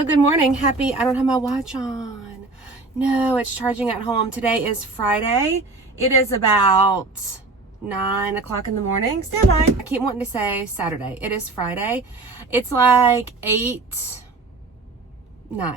Hello, good morning. Happy, I don't have my watch on. No, it's charging at home. Today is Friday. It is about 9 o'clock in the morning. Stand by. I keep wanting to say Saturday. It is Friday. It's like 9.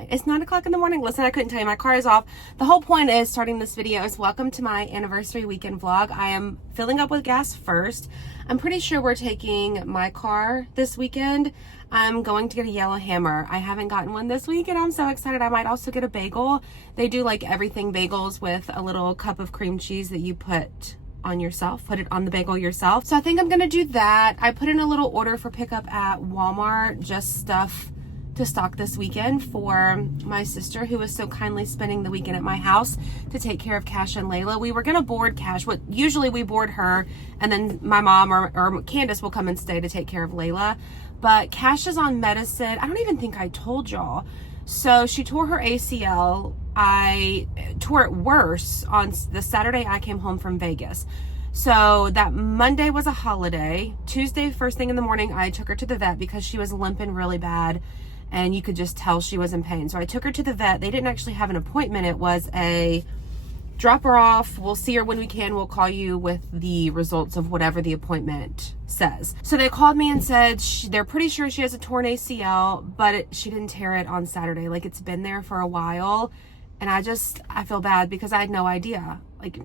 It's 9 o'clock in the morning. Listen, I couldn't tell you. My car is off. The whole point is starting this video is welcome to my anniversary weekend vlog. I am filling up with gas first. I'm pretty sure we're taking my car this weekend. I'm going to get a yellow hammer. I haven't gotten one this week and I'm so excited. I might also get a bagel. They do like everything bagels with a little cup of cream cheese that you put on yourself, put it on the bagel yourself. So I think I'm gonna do that. I put in a little order for pickup at Walmart, just stuff to stock this weekend for my sister who was so kindly spending the weekend at my house to take care of Cash and Layla. We were gonna board Cash. Usually we board her and then my mom or Candace will come and stay to take care of Layla. But Cash is on medicine. I don't even think I told y'all. So she tore her ACL. I tore it worse on the Saturday I came home from Vegas. So that Monday was a holiday. Tuesday, first thing in the morning, I took her to the vet because she was limping really bad and you could just tell she was in pain. So I took her to the vet. They didn't actually have an appointment. It was a drop her off. We'll see her when we can. We'll call you with the results of whatever the appointment says. So they called me and said they're pretty sure she has a torn ACL, but she didn't tear it on Saturday. Like it's been there for a while. And I feel bad because I had no idea. Like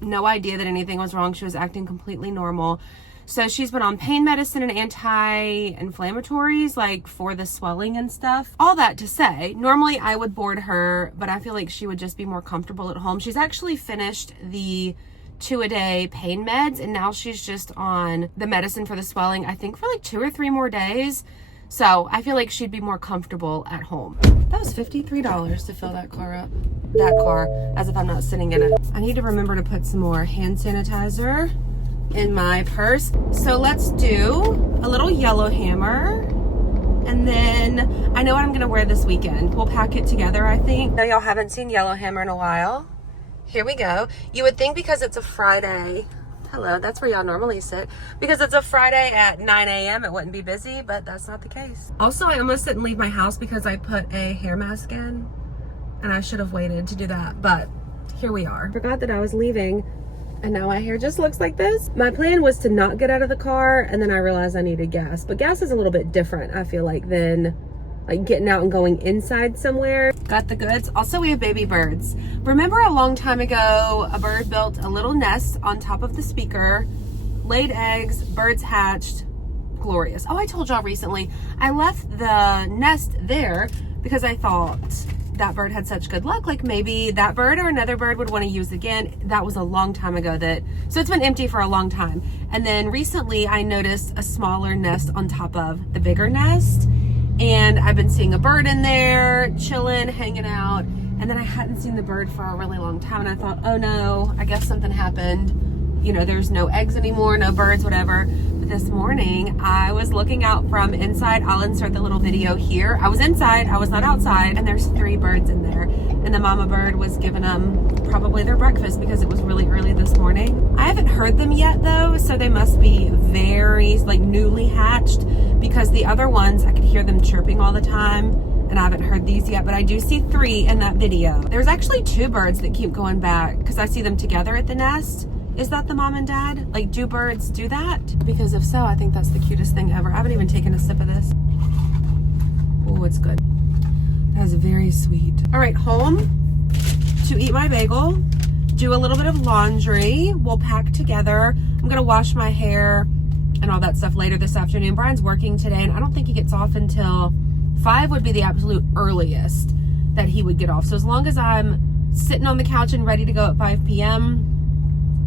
no idea that anything was wrong. She was acting completely normal. So she's been on pain medicine and anti-inflammatories like for the swelling and stuff. All that to say, normally I would board her, but I feel like she would just be more comfortable at home. She's actually finished the 2-a-day pain meds and now she's just on the medicine for the swelling, I think for like 2 or 3 more days. So I feel like she'd be more comfortable at home. That was $53 to fill that car up. That car, as if I'm not sitting in it. I need to remember to put some more hand sanitizer in my purse. So let's do a little yellow hammer. And then I know what I'm gonna wear this weekend. We'll pack it together, I think. Now y'all haven't seen yellow hammer in a while. Here we go. You would think because it's a Friday, hello, that's where y'all normally sit. Because it's a Friday at 9 a.m. it wouldn't be busy, but that's not the case. Also, I almost didn't leave my house because I put a hair mask in and I should have waited to do that, but here we are. Forgot that I was leaving and now my hair just looks like this. My plan was to not get out of the car and then I realized I needed gas, but gas is a little bit different, I feel like, than like getting out and going inside somewhere. Got the goods. Also, we have baby birds. Remember a long time ago, a bird built a little nest on top of the speaker, laid eggs, birds hatched, glorious. Oh, I told y'all recently, I left the nest there because I thought that bird had such good luck. Like maybe that bird or another bird would want to use it again. That was a long time ago so it's been empty for a long time. And then recently I noticed a smaller nest on top of the bigger nest. And I've been seeing a bird in there, chilling, hanging out. And then I hadn't seen the bird for a really long time. And I thought, oh no, I guess something happened. You know, there's no eggs anymore, no birds, whatever. But this morning, I was looking out from inside. I'll insert the little video here. I was inside, I was not outside. And there's 3 birds in there. And the mama bird was giving them probably their breakfast because it was really early this morning. I haven't heard them yet though, so they must be very like newly hatched because the other ones, I could hear them chirping all the time and I haven't heard these yet, but I do see 3 in that video. There's actually 2 birds that keep going back because I see them together at the nest. Is that the mom and dad? Like, do birds do that? Because if so, I think that's the cutest thing ever. I haven't even taken a sip of this. Oh, it's good. That is very sweet. All right, home to eat my bagel, do a little bit of laundry. We'll pack together. I'm gonna wash my hair and all that stuff later this afternoon. Brian's working today and I don't think he gets off until 5 would be the absolute earliest that he would get off. So as long as I'm sitting on the couch and ready to go at 5 p.m.,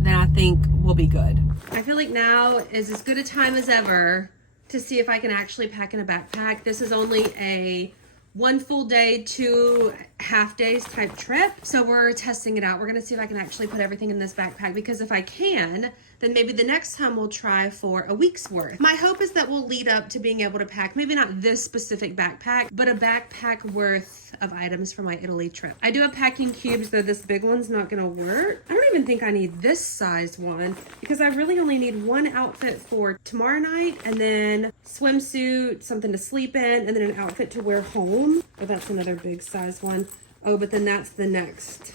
then I think we'll be good. I feel like now is as good a time as ever to see if I can actually pack in a backpack. This is only a 1 full day, 2 half days type trip. So we're testing it out. We're gonna see if I can actually put everything in this backpack because if I can, then maybe the next time we'll try for a week's worth. My hope is that we'll lead up to being able to pack, maybe not this specific backpack, but a backpack worth of items for my Italy trip. I do have packing cubes, though this big one's not gonna work. I don't even think I need this size one because I really only need one outfit for tomorrow night, and then swimsuit, something to sleep in, and then an outfit to wear home. Oh, that's another big size one. Oh, but then that's the next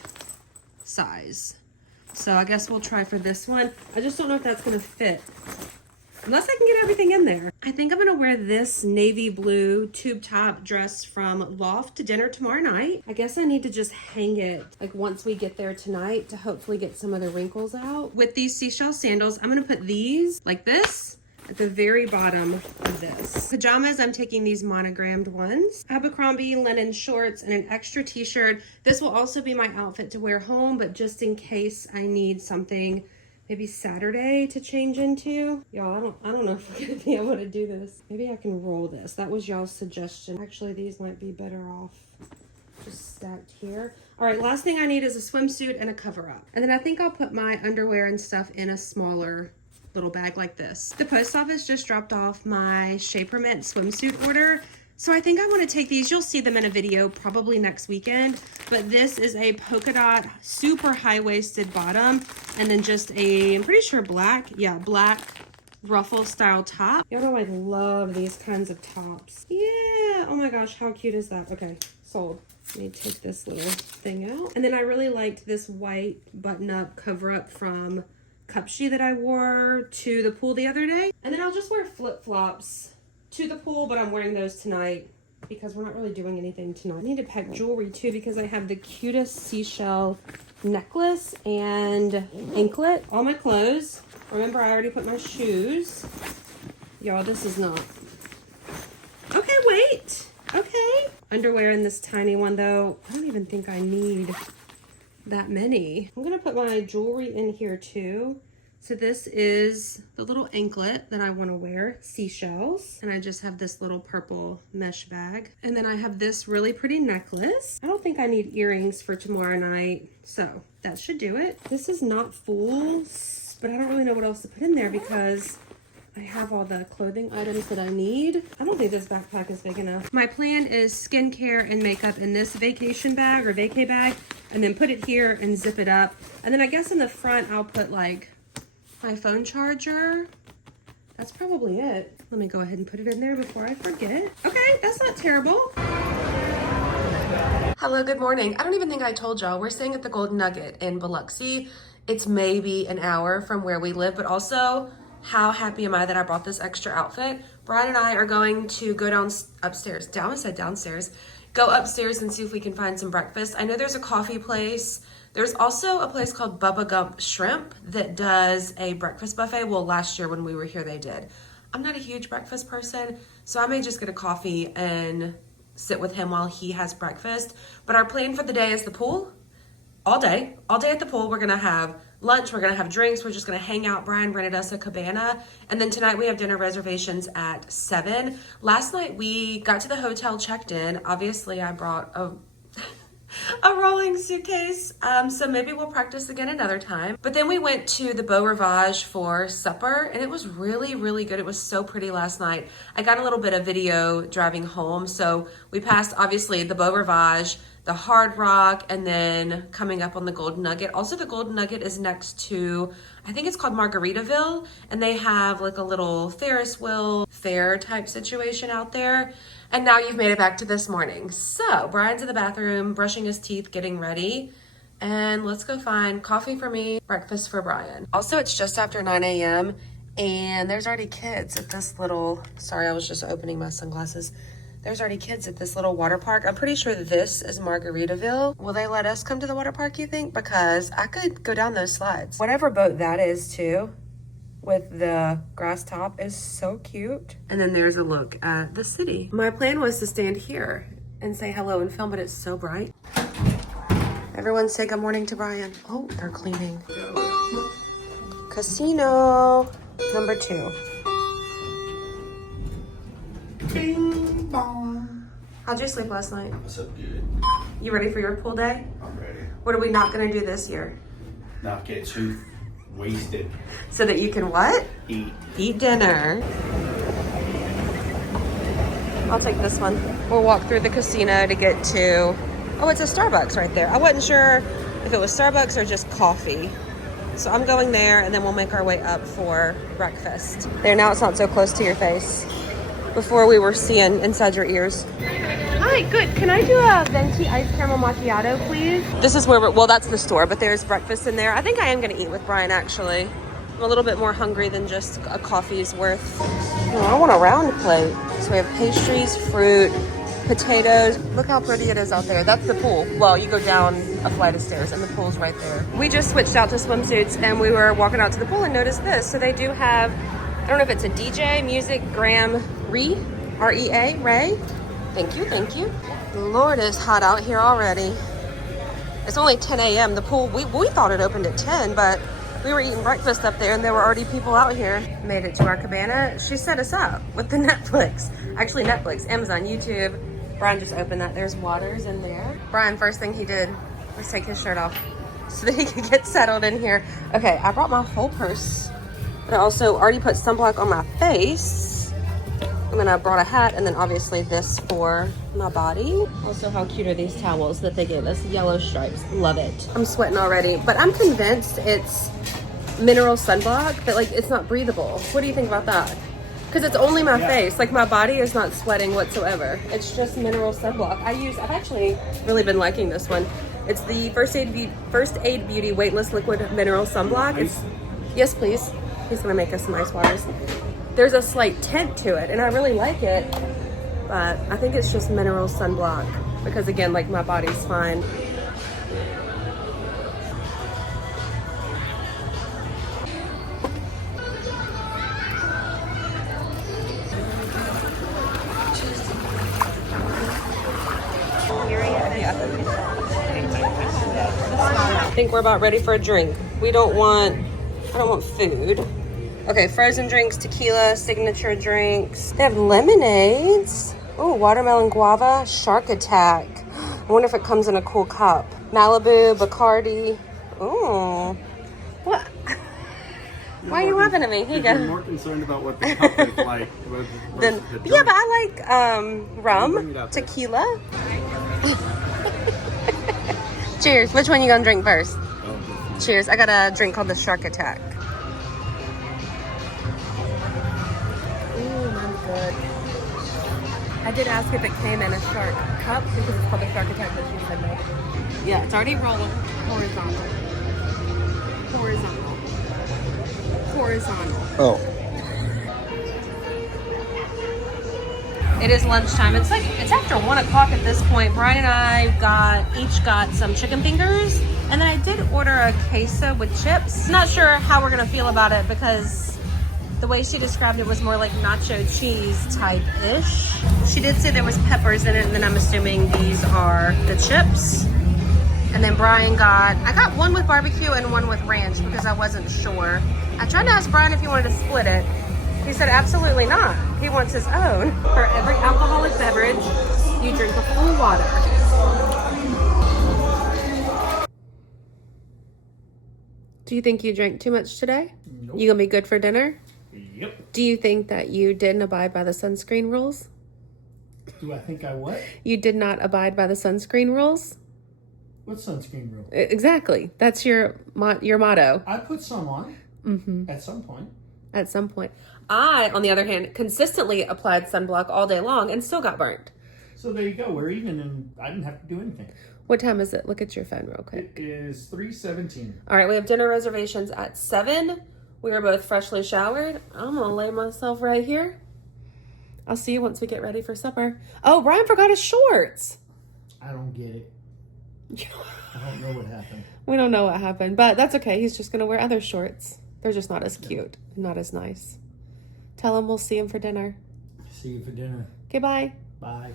size. So I guess we'll try for this one. I just don't know if that's gonna fit. Unless I can get everything in there. I think I'm gonna wear this navy blue tube top dress from Loft to dinner tomorrow night. I guess I need to just hang it like once we get there tonight to hopefully get some of the wrinkles out. With these seashell sandals, I'm gonna put these like this at the very bottom of this. Pajamas, I'm taking these monogrammed ones. Abercrombie linen shorts and an extra t-shirt. This will also be my outfit to wear home, but just in case I need something maybe Saturday to change into. Y'all, I don't know if we're gonna be able to do this. Maybe I can roll this. That was y'all's suggestion. Actually, these might be better off just stacked here. All right, last thing I need is a swimsuit and a cover up. And then I think I'll put my underwear and stuff in a smaller little bag like this. The post office just dropped off my Shaper Mint swimsuit order. So I think I want to take these. You'll see them in a video probably next weekend. But this is a polka dot, super high-waisted bottom. And then just a, I'm pretty sure black. Yeah, black ruffle style top. Y'all know I love these kinds of tops. Yeah. Oh my gosh, how cute is that? Okay, sold. Let me take this little thing out. And then I really liked this white button-up cover-up from Cupshe that I wore to the pool the other day. And then I'll just wear flip-flops to the pool, but I'm wearing those tonight because we're not really doing anything tonight. I need to pack jewelry too because I have the cutest seashell necklace and anklet. All my clothes. Remember, I already put my shoes. Y'all, this is not. Okay, wait. Okay. Underwear in this tiny one though. I don't even think I need that many. I'm gonna put my jewelry in here too. So this is the little anklet that I want to wear, seashells. And I just have this little purple mesh bag. And then I have this really pretty necklace. I don't think I need earrings for tomorrow night, so that should do it. This is not full, but I don't really know what else to put in there because I have all the clothing items that I need. I don't think this backpack is big enough. My plan is skincare and makeup in this vacation bag or vacay bag, and then put it here and zip it up. And then I guess in the front, I'll put like my phone charger. That's probably it. Let me go ahead and put it in there before I forget. Okay, that's not terrible. Hello, good morning. I don't even think I told y'all, we're staying at the Golden Nugget in Biloxi. It's maybe an hour from where we live, but also how happy am I that I brought this extra outfit. Brian and I are going to go upstairs. Go upstairs and see if we can find some breakfast. I know there's a coffee place. There's also a place called Bubba Gump Shrimp that does a breakfast buffet. Well, last year when we were here, they did. I'm not a huge breakfast person, so I may just get a coffee and sit with him while he has breakfast. But our plan for the day is the pool. All day at the pool. We're gonna have lunch, we're gonna have drinks, we're just gonna hang out. Brian rented us a cabana. And then tonight we have dinner reservations at 7. Last night we got to the hotel, checked in. Obviously I brought a rolling suitcase, so maybe we'll practice again another time. But then we went to the Beau Rivage for supper, and it was really, really good. It was so pretty last night. I got a little bit of video driving home, so we passed, obviously, the Beau Rivage, the Hard Rock, and then coming up on the Golden Nugget. Also, the Golden Nugget is next to, I think it's called Margaritaville, and they have like a little Ferris wheel fair type situation out there. And now you've made it back to this morning. So Brian's in the bathroom, brushing his teeth, getting ready. And let's go find coffee for me, breakfast for Brian. Also, it's just after 9 a.m. and there's already kids at this little, sorry, I was just opening my sunglasses. There's already kids at this little water park. I'm pretty sure this is Margaritaville. Will they let us come to the water park, you think? Because I could go down those slides. Whatever boat that is too, with the grass top, is so cute. And then there's a look at the city. My plan was to stand here and say hello and film, but it's so bright. Everyone say good morning to Brian. Oh, they're cleaning. Casino number 2. Bing bong. How'd you sleep last night? I slept good. You ready for your pool day? I'm ready. What are we not gonna do this year? Not get too wasted. So that you can what? Eat. Eat dinner. I'll take this one. We'll walk through the casino to get to, oh, it's a Starbucks right there. I wasn't sure if it was Starbucks or just coffee. So I'm going there and then we'll make our way up for breakfast. There, now it's not so close to your face. Before we were seeing inside your ears. Hi, good. Can I do a venti iced caramel macchiato, please? This is where well, that's the store, but there's breakfast in there. I think I am gonna eat with Brian, actually. I'm a little bit more hungry than just a coffee's worth. Oh, I want a round plate. So we have pastries, fruit, potatoes. Look how pretty it is out there. That's the pool. Well, you go down a flight of stairs and the pool's right there. We just switched out to swimsuits and we were walking out to the pool and noticed this. So they do have, I don't know if it's a DJ, music, Graham Ree, R-E-A, Ray. Thank you, thank you. Lord, it's hot out here already. It's only 10 a.m. The pool, we thought it opened at 10, but we were eating breakfast up there and there were already people out here. Made it to our cabana. She set us up with the Netflix. Actually, Netflix, Amazon, YouTube. Brian just opened that. There's waters in there. Brian, first thing he did was take his shirt off so that he could get settled in here. Okay, I brought my whole purse, but I also already put sunblock on my face. And then I brought a hat and then obviously this for my body. Also, how cute are these towels that they gave us? Yellow stripes. Love it. I'm sweating already, but I'm convinced it's mineral sunblock, but like it's not breathable. What do you think about that? Because it's only my face. Like my body is not sweating whatsoever. It's just mineral sunblock. I've actually really been liking this one. It's the First Aid Beauty Weightless Liquid Mineral Sunblock. It's, yes, please. He's gonna make us some ice waters. There's a slight tint to it and I really like it, but I think it's just mineral sunblock because again, like my body's fine. I think we're about ready for a drink. I don't want food. Okay, frozen drinks, tequila, signature drinks. They have lemonades. Oh, watermelon guava, shark attack. I wonder if it comes in a cool cup. Malibu, Bacardi. Ooh. What? Why are you laughing at me? Here you go. You're more concerned about what the cup is like. Yeah, but I like rum, tequila. Cheers. Which one you gonna drink first? Cheers. I got a drink called the Shark Attack. I did ask if it came in a shark cup because it's called the Shark Attack, but she said no. Yeah, it's already rolling. Horizontal. Horizontal. Horizontal. Oh. It is lunchtime. It's after 1 o'clock at this point. Brian and I each got some chicken fingers, and then I did order a queso with chips. Not sure how we're gonna feel about it because the way she described it was more like nacho cheese type-ish. She did say there was peppers in it, and then I'm assuming these are the chips. And then Brian I got one with barbecue and one with ranch because I wasn't sure. I tried to ask Brian if he wanted to split it. He said absolutely not. He wants his own. For every alcoholic beverage, you drink a full water. Do you think you drank too much today? Nope. You gonna be good for dinner? Yep. Do you think that you didn't abide by the sunscreen rules? Do I think I what? You did not abide by the sunscreen rules? What sunscreen rule? Exactly. That's your motto. I put some on at some point. At some point. I, on the other hand, consistently applied sunblock all day long and still got burnt. So there you go. We're even, and I didn't have to do anything. What time is it? Look at your phone real quick. It is 3:17. All right, we have dinner reservations at 7. We are both freshly showered. I'm gonna lay myself right here. I'll see you once we get ready for supper. Oh, Brian forgot his shorts. I don't get it. I don't know what happened. We don't know what happened, but that's okay. He's just gonna wear other shorts. They're just not as cute, not as nice. Tell him we'll see him for dinner. See you for dinner. Okay, bye. Bye.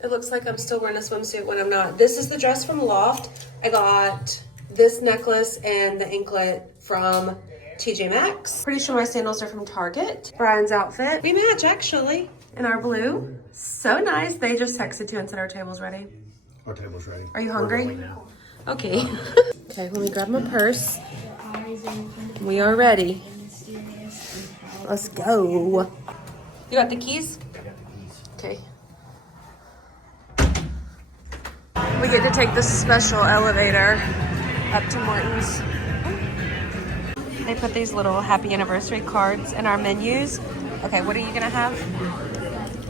It looks like I'm still wearing a swimsuit when I'm not. This is the dress from Loft. I got this necklace and the anklet from TJ Maxx. Pretty sure my sandals are from Target. Brian's outfit. We match, actually, in our blue. So nice. They just texted too and said our table's ready. Our table's ready. Are you hungry? We're going now. Okay. Okay, let me grab my purse. We are ready. Let's go. You got the keys? I got the keys. Okay. We get to take the special elevator up to Morton's. They put these little happy anniversary cards in our menus. Okay, what are you gonna have?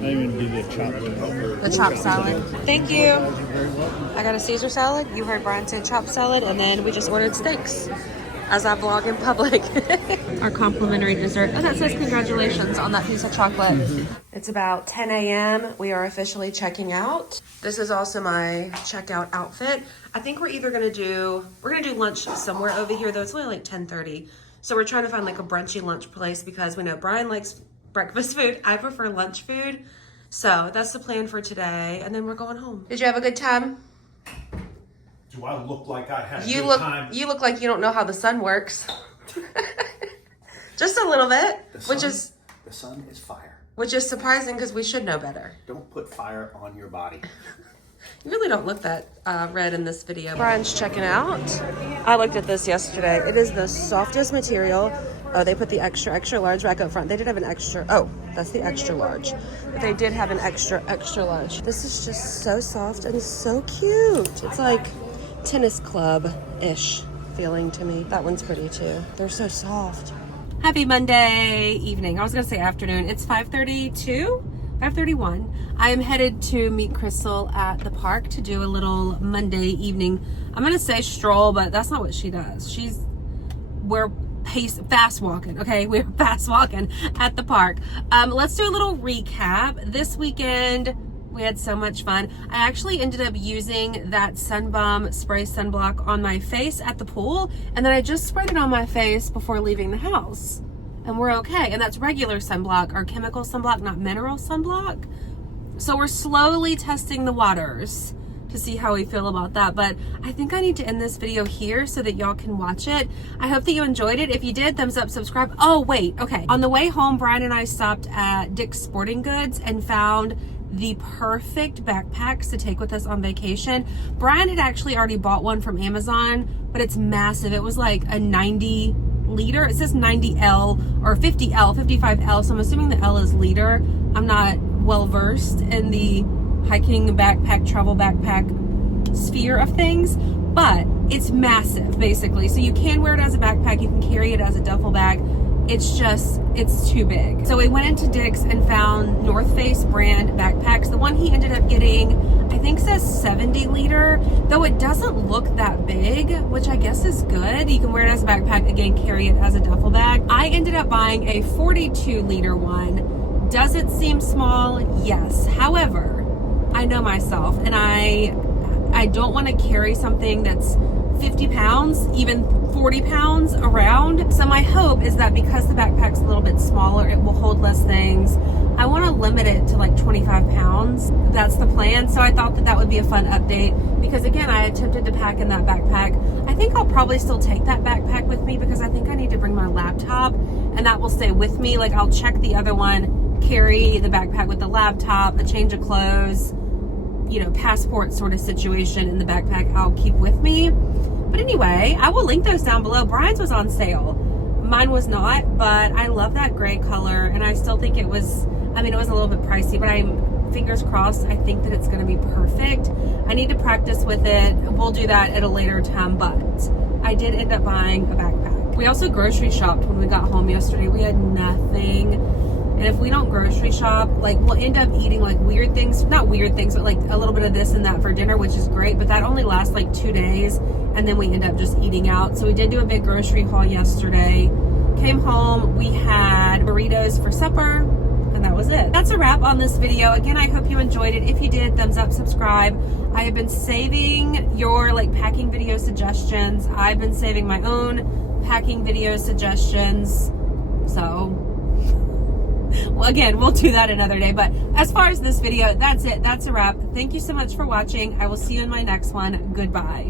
I'm gonna do the chopped. The chopped salad. Thank you. I got a Caesar salad. You heard Brian say chopped salad, and then we just ordered steaks as I vlog in public. Our complimentary dessert. Oh, that says congratulations on that piece of chocolate. It's about 10 a.m. We are officially checking out. This is also my checkout outfit. I think we're gonna do lunch somewhere over here, though it's only like 10:30. So we're trying to find like a brunchy lunch place because we know Brian likes breakfast food. I prefer lunch food. So that's the plan for today. And then we're going home. Did you have a good time? Do I look like I had You a good look time? you look like you don't know how the sun works. Just a little bit, The sun is fire. which is surprising because we should know better. Don't put fire on your body. You really don't look that red in this video. Brian's checking out. I looked at this yesterday. It is the softest material. Oh, they put the extra large back up front. They did have an extra. Oh, that's the extra large. But they did have an extra large. This is just so soft and so cute. It's like tennis club-ish feeling to me. That one's pretty too. They're so soft. Happy Monday evening. I was gonna say afternoon. It's 5:32, 5:31. I am headed to meet Crystal at the park to do a little Monday evening. I'm gonna say stroll, but that's not what she does. We're fast walking, okay? We're fast walking at the park. Let's do a little recap. This weekend, we had so much fun. I actually ended up using that Sunbum spray sunblock on my face at the pool, and then I just sprayed it on my face before leaving the house. And we're okay. And that's regular sunblock, or chemical sunblock, not mineral sunblock. So we're slowly testing the waters to see how we feel about that. But I think I need to end this video here so that y'all can watch it. I hope that you enjoyed it. If you did, thumbs up, subscribe. Oh, wait, okay. On the way home, Brian and I stopped at Dick's Sporting Goods and found the perfect backpacks to take with us on vacation. Brian had actually already bought one from Amazon, but it's massive. It was like a 90 liter. It says 90L or 50L, 55L. So I'm assuming the L is liter. I'm not well versed in the hiking backpack, travel backpack sphere of things, but it's massive basically. So you can wear it as a backpack, you can carry it as a duffel bag. It's too big. So we went into Dick's and found North Face brand backpacks. The one he ended up getting, I think says 70 liter, though it doesn't look that big, which I guess is good. You can wear it as a backpack, again, carry it as a duffel bag. I ended up buying a 42 liter one. Does it seem small? Yes. However, I know myself, and I don't want to carry something that's 50 pounds, even 40 pounds around. So my hope is that because the backpack's a little bit smaller, it will hold less things. I want to limit it to like 25 pounds. That's the plan. So I thought that would be a fun update because again, I attempted to pack in that backpack. I think I'll probably still take that backpack with me because I think I need to bring my laptop and that will stay with me. Like I'll check the other one, carry the backpack with the laptop, a change of clothes, you know, passport sort of situation in the backpack I'll keep with me. But anyway, I will link those down below. Brian's was on sale. Mine was not, but I love that gray color and I still think it was a little bit pricey, but I'm fingers crossed. I think that it's going to be perfect. I need to practice with it. We'll do that at a later time, but I did end up buying a backpack. We also grocery shopped when we got home yesterday. We had nothing. And if we don't grocery shop, like we'll end up eating like weird things, not weird things, but like a little bit of this and that for dinner, which is great, but that only lasts like 2 days. And then we end up just eating out. So we did do a big grocery haul yesterday. Came home, we had burritos for supper, and that was it. That's a wrap on this video. Again, I hope you enjoyed it. If you did, thumbs up, subscribe. I have been saving your like packing video suggestions. I've been saving my own packing video suggestions. So well, again, we'll do that another day. But as far as this video, that's it. That's a wrap. Thank you so much for watching. I will see you in my next one. Goodbye.